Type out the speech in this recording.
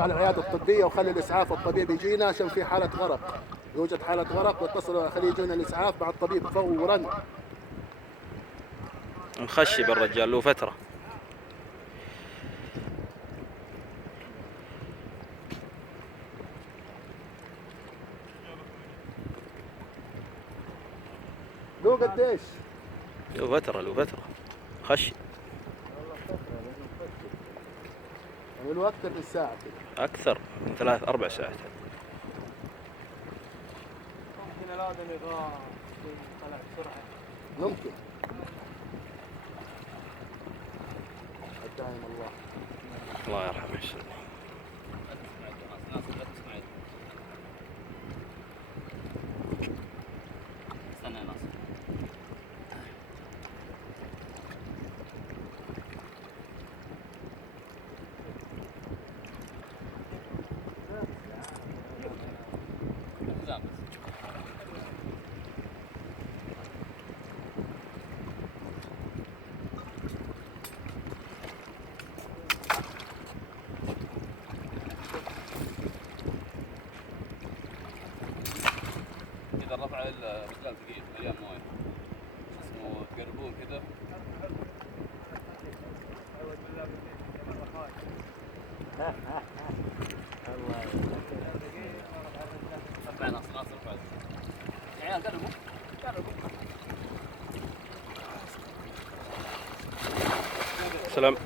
على العيادة الطبية وخلي الإسعاف الطبيب يجينا عشان في حالة غرق، يوجد حالة غرق واتصلوا خلي يجونا الإسعاف مع الطبيب فورا. مخشب الرجال له فترة. له قديش؟ له فترة خشب. يعني له أكثر من ساعة كده. أكثر من 3-4 ساعات. ممكن الآدمي طلع بسرعة. ممكن. دائما الله يرحمه يسلمه. استنى يا ناصر. إذا رفع الرجال ثقيل مليان مويه اسمه تقربون كذا. رفع ناصر رفع يا عيال قربوا. سلام.